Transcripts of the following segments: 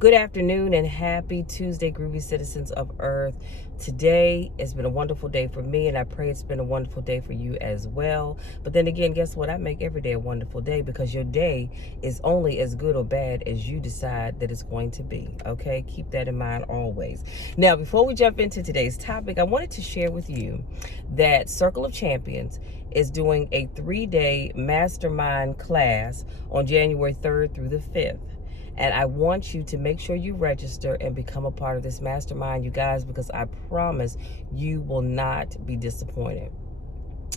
Good afternoon and happy Tuesday, groovy citizens of Earth. Today has been a wonderful day for me, and I pray it's been a wonderful day for you as well. But then again, guess what? I make every day a wonderful day because your day is only as good or bad as you decide that it's going to be. Okay? Keep that in mind always. Now, before we jump into today's topic, I wanted to share with you that Circle of Champions is doing a 3-day mastermind class on January 3rd through the 5th. And I want you to make sure you register and become a part of this mastermind, you guys, because I promise you will not be disappointed.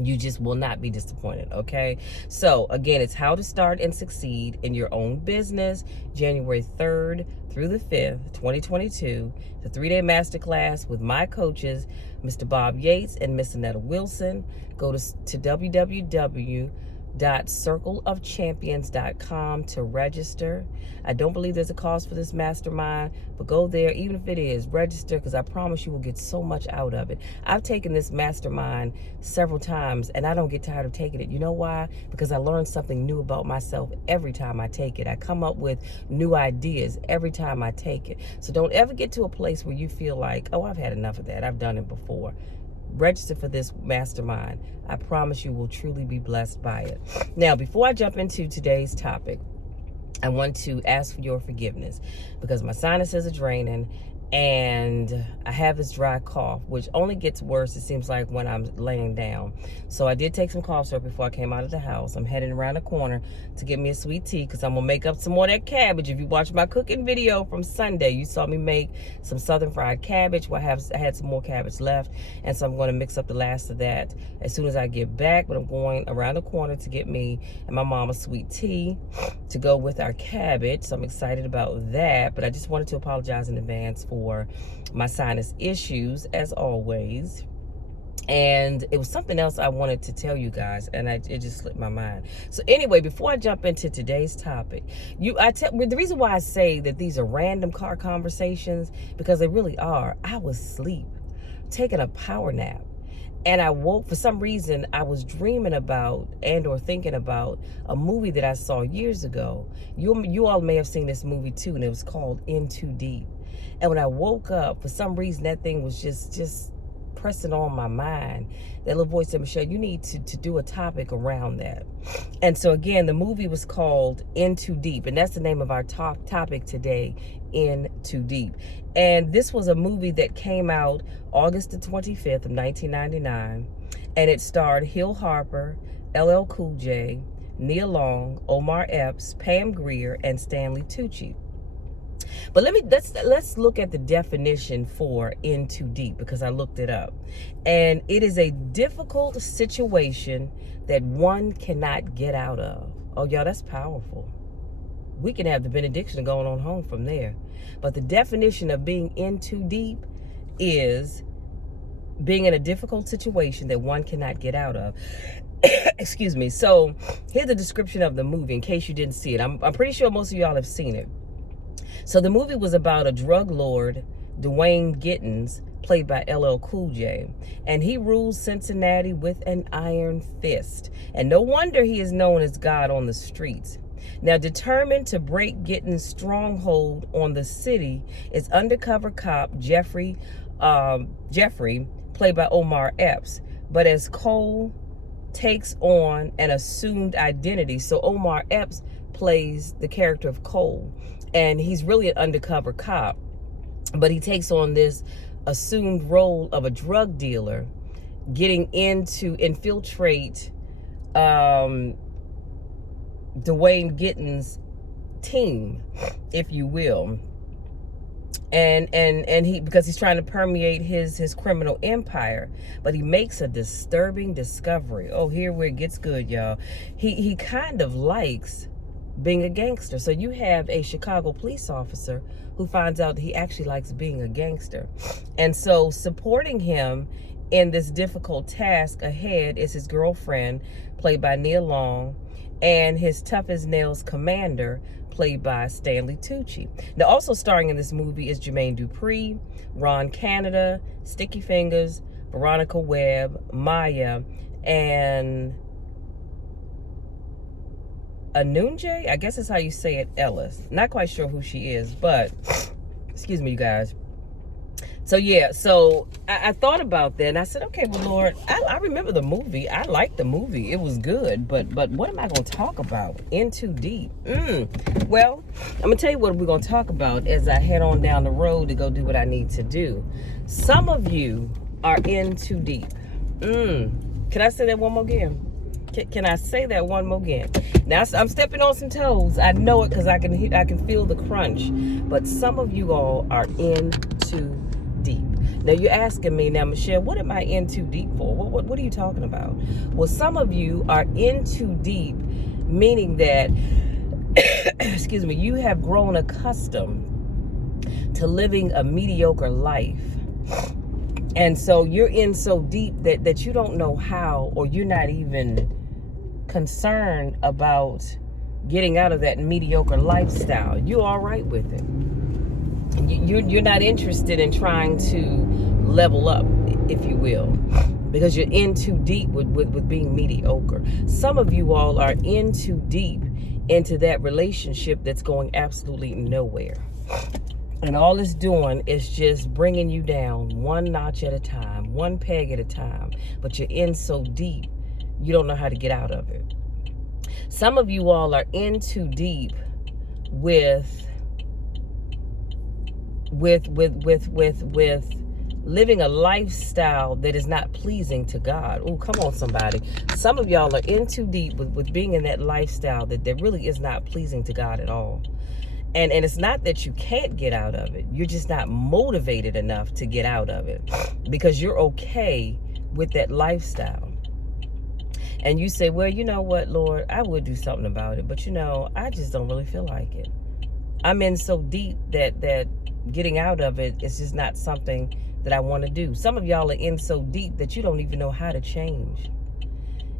You just will not be disappointed, okay? So, again, it's how to start and succeed in your own business, January 3rd through the 5th, 2022. It's a 3-day masterclass with my coaches, Mr. Bob Yates and Miss Annetta Wilson. Go to www.circleofchampions.com to register. I don't believe there's a cost for this mastermind, but go there. Even if it is, register, because I promise you will get so much out of it. I've taken this mastermind several times and I don't get tired of taking it. You know why? Because I learn something new about myself every time I take it. I come up with new ideas every time I take it. So don't ever get to a place where you feel like, oh, I've had enough of that, I've done it before. Register for this mastermind. I promise you will truly be blessed by it. Now, before I jump into today's topic, I want to ask for your forgiveness because my sinuses are draining and I have this dry cough, which only gets worse, it seems like, when I'm laying down. So I did take some cough syrup before I came out of the house. I'm heading around the corner to get me a sweet tea because I'm going to make up some more of that cabbage. If you watched my cooking video from Sunday, you saw me make some southern fried cabbage. Well, I had some more cabbage left, and so I'm going to mix up the last of that as soon as I get back. But I'm going around the corner to get me and my mom a sweet tea to go with our cabbage. So I'm excited about that. But I just wanted to apologize in advance for my sinus issues, as always. And it was something else I wanted to tell you guys, and it just slipped my mind. So anyway, before I jump into today's topic, the reason why I say that these are random car conversations, because they really are. I was asleep, taking a power nap, and I woke. For some reason, I was dreaming about or thinking about a movie that I saw years ago. You all may have seen this movie too, and it was called In Too Deep. And when I woke up, for some reason, that thing was just pressing on my mind. That little voice said, Michelle, you need to do a topic around that. And so again, the movie was called In Too Deep, and that's the name of our topic today, In Too Deep. And this was a movie that came out August the 25th of 1999, and it starred Hill Harper, LL Cool J, Nia Long, Omar Epps, Pam Grier, and Stanley Tucci. But let's look at the definition for In Too Deep, because I looked it up. And it is a difficult situation that one cannot get out of. Oh, y'all, that's powerful. We can have the benediction going on home from there. But the definition of being in too deep is being in a difficult situation that one cannot get out of. Excuse me. So here's the description of the movie in case you didn't see it. I'm pretty sure most of y'all have seen it. So the movie was about a drug lord, Dwayne Gittens, played by LL Cool J, and he rules Cincinnati with an iron fist. And no wonder he is known as God on the streets. Now, determined to break Gittens' stronghold on the city is undercover cop Jeffery, played by Omar Epps. But as Coll takes on an assumed identity, so Omar Epps plays the character of Coll, and he's really an undercover cop, but he takes on this assumed role of a drug dealer, getting in to infiltrate Dwayne Gittens' team, if you will. And he, because he's trying to permeate his criminal empire, but he makes a disturbing discovery. Oh, here where it gets good, y'all. He kind of likes being a gangster. So you have a Chicago police officer who finds out that he actually likes being a gangster. And so supporting him in this difficult task ahead is his girlfriend, played by Nia Long, and his tough as nails commander, played by Stanley Tucci. Now, also starring in this movie is Jermaine Dupree, Ron Canada, Sticky Fingaz, Veronica, Webb, Maya, and Aunyanue, I guess that's how you say it, Ellis. Not quite sure who she is, but excuse me, you guys. So yeah, so I thought about that, and I said, okay, well, Lord, I remember the movie. I liked the movie. It was good, but what am I going to talk about? In too deep. Well, I'm going to tell you what we're going to talk about as I head on down the road to go do what I need to do. Some of you are in too deep. Can I say that one more again? Can I say that one more again? Now, I'm stepping on some toes. I know it because I can feel the crunch. But some of you all are in too deep. Now, you're asking me, now, Michelle, what am I in too deep for? What are you talking about? Well, some of you are in too deep, meaning that, excuse me, you have grown accustomed to living a mediocre life. And so you're in so deep that you don't know how, or you're not even concerned about getting out of that mediocre lifestyle. You're all right with it. You're not interested in trying to level up, if you will, because you're in too deep with being mediocre. Some of you all are in too deep into that relationship that's going absolutely nowhere. And all it's doing is just bringing you down one notch at a time, one peg at a time. But you're in so deep, you don't know how to get out of it. Some of you all are in too deep with living a lifestyle that is not pleasing to God. Oh, come on, somebody. Some of y'all are in too deep with being in that lifestyle that really is not pleasing to God at all. And it's not that you can't get out of it. You're just not motivated enough to get out of it because you're okay with that lifestyle. And you say, well, you know what, Lord, I would do something about it. But, you know, I just don't really feel like it. I'm in so deep that getting out of it is just not something that I want to do. Some of y'all are in so deep that you don't even know how to change.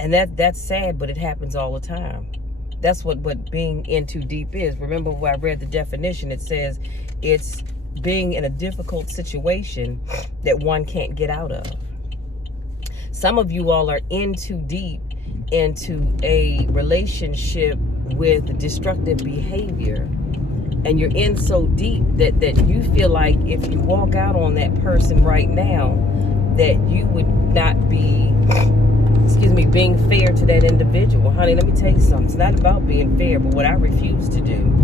And that's sad, but it happens all the time. That's what being in too deep is. Remember when I read the definition, it says it's being in a difficult situation that one can't get out of. Some of you all are in too deep into a relationship with destructive behavior. And you're in so deep that you feel like if you walk out on that person right now, that you would not be, being fair to that individual. Honey, let me tell you something. It's not about being fair, but what I refuse to do,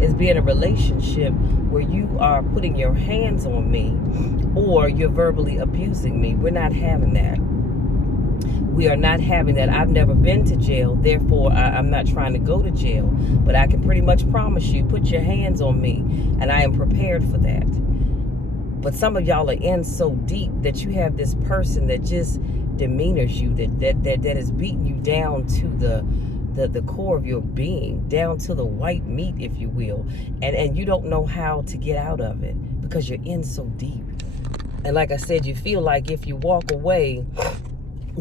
is be in a relationship where you are putting your hands on me or you're verbally abusing me. We're not having that. We are not having that. I've never been to jail, therefore I'm not trying to go to jail. But I can pretty much promise you, put your hands on me, and I am prepared for that. But some of y'all are in so deep that you have this person that just demeanors you, that is beating you down to the core of your being, down to the white meat, if you will. And you don't know how to get out of it because you're in so deep. And like I said, you feel like if you walk away,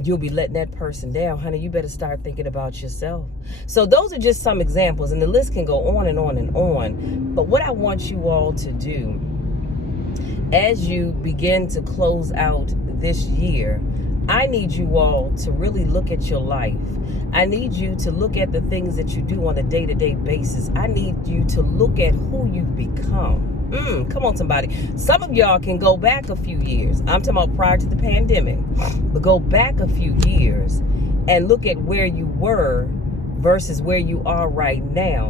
you'll be letting that person down. Honey, you better start thinking about yourself. So those are just some examples, and the list can go on and on and on. But what I want you all to do as you begin to close out this year, I need you all to really look at your life. I need you to look at the things that you do on a day-to-day basis. I need you to look at who you've become. Come on, somebody. Some of y'all can go back a few years. I'm talking about prior to the pandemic. But go back a few years and look at where you were versus where you are right now.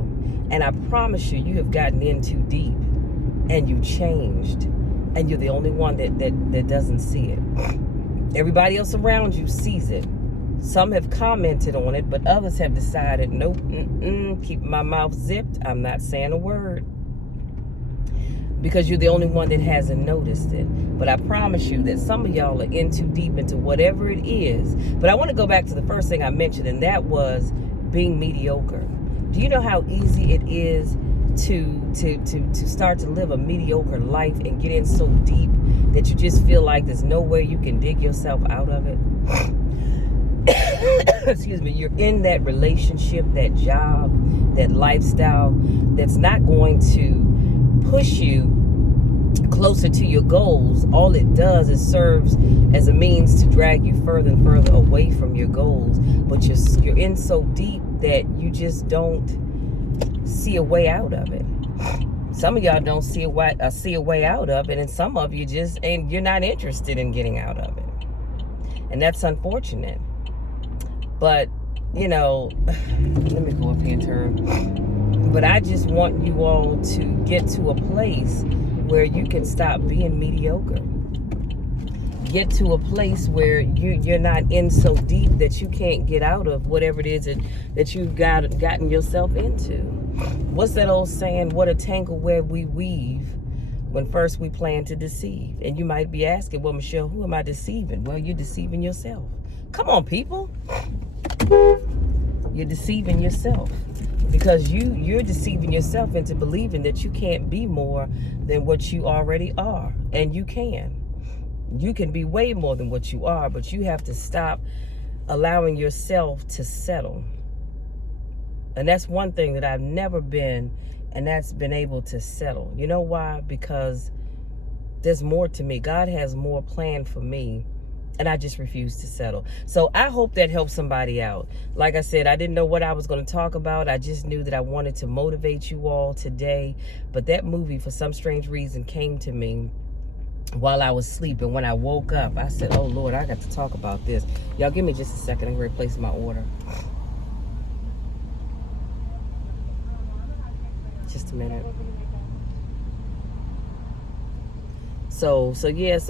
And I promise you, you have gotten in too deep and you changed. And you're the only one that doesn't see it. Everybody else around you sees it. Some have commented on it, but others have decided, nope, keep my mouth zipped. I'm not saying a word. Because you're the only one that hasn't noticed it. But I promise you that some of y'all are in too deep into whatever it is. But I want to go back to the first thing I mentioned, and that was being mediocre. Do you know how easy it is to start to live a mediocre life and get in so deep that you just feel like there's no way you can dig yourself out of it? Excuse me. You're in that relationship, that job, that lifestyle that's not going to push you closer to your goals, all it does is serves as a means to drag you further and further away from your goals. But you're in so deep that you just don't see a way out of it. Some of y'all don't see a way out of it, and some of you you're not interested in getting out of it. And that's unfortunate. But, you know, let me go up here and turn. But I just want you all to get to a place where you can stop being mediocre. Get to a place where you're not in so deep that you can't get out of whatever it is that you've gotten yourself into. What's that old saying? What a tangle web we weave when first we plan to deceive. And you might be asking, well, Michelle, who am I deceiving? Well, you're deceiving yourself. Come on, people. You're deceiving yourself. Because you're deceiving yourself into believing that you can't be more than what you already are. And you can. You can be way more than what you are, but you have to stop allowing yourself to settle. And that's one thing that I've never been, and that's been able to settle. You know why? Because there's more to me. God has more planned for me, and I just refuse to settle. So I hope that helps somebody out. Like I said, I didn't know what I was going to talk about. I just knew that I wanted to motivate you all today. But that movie, for some strange reason, came to me while I was sleeping. When I woke up, I said, oh, Lord, I got to talk about this. Y'all give me just a second. I'm going to replace my order. Just a minute. So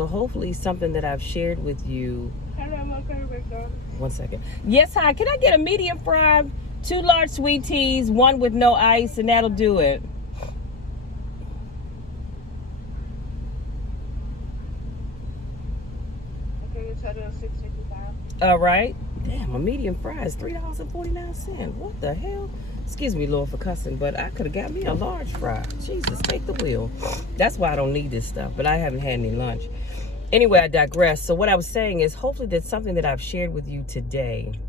hopefully something that I've shared with you. One second. Yes, hi. Can I get a medium fry, 2 large sweet teas, 1 with no ice, and that'll do it. Okay, your total is $6.55. All right. Damn, a medium fry is $3.49. What the hell? Excuse me, Lord, for cussing, but I could have got me a large fry. Jesus, take the wheel. That's why I don't need this stuff, but I haven't had any lunch. Anyway, I digress. So what I was saying is, hopefully that something that I've shared with you today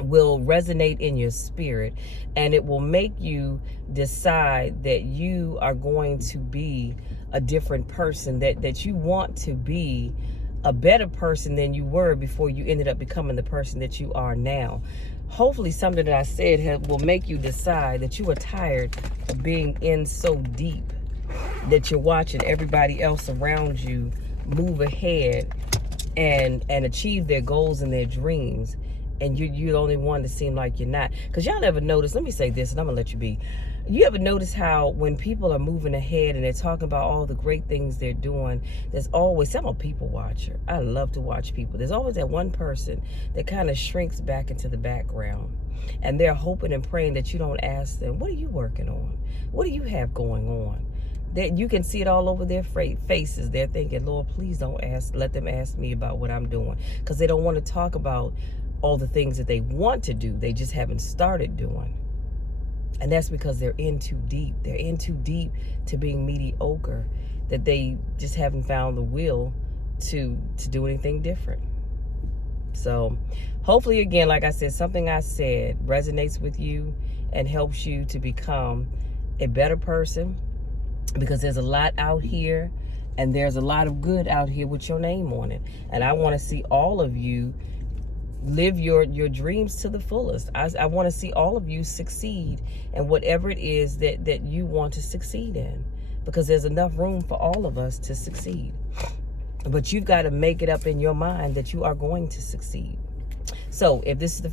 will resonate in your spirit, and it will make you decide that you are going to be a different person, that you want to be a better person than you were before you ended up becoming the person that you are now. Hopefully something that I said will make you decide that you are tired of being in so deep that you're watching everybody else around you move ahead and achieve their goals and their dreams, and you're the only one that seem like you're not. Because y'all ever notice, let me say this and I'm gonna let you be. You ever notice how when people are moving ahead and they're talking about all the great things they're doing, there's always, I'm a people watcher. I love to watch people. There's always that one person that kind of shrinks back into the background. And they're hoping and praying that you don't ask them, what are you working on? What do you have going on? That you can see it all over their faces. They're thinking, Lord, please don't let them ask me about what I'm doing. Because they don't want to talk about all the things that they want to do. They just haven't started doing. And that's because they're in too deep. They're in too deep to being mediocre, that they just haven't found the will to do anything different. So hopefully, again, like I said, something I said resonates with you and helps you to become a better person, because there's a lot out here and there's a lot of good out here with your name on it. And I want to see all of you live your dreams to the fullest. I want to see all of you succeed in whatever it is that you want to succeed in, because there's enough room for all of us to succeed. But you've got to make it up in your mind that you are going to succeed. So if this is your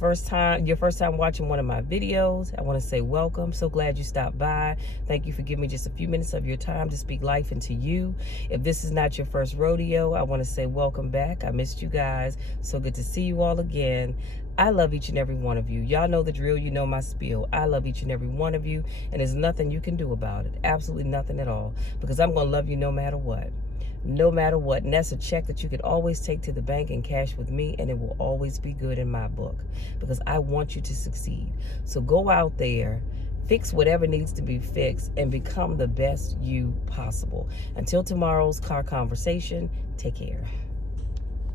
first time watching one of my videos, I want to say welcome. So glad you stopped by. Thank you for giving me just a few minutes of your time to speak life into you. If this is not your first rodeo, I want to say welcome back. I missed you guys. So good to see you all again. I love each and every one of you. Y'all know the drill. You know my spiel. I love each and every one of you, and there's nothing you can do about it. Absolutely nothing at all, because I'm going to love you no matter what. No matter what. And that's a check that you can always take to the bank and cash with me, and it will always be good in my book, because I want you to succeed. So go out there, fix whatever needs to be fixed, and become the best you possible. Until tomorrow's car conversation, take care.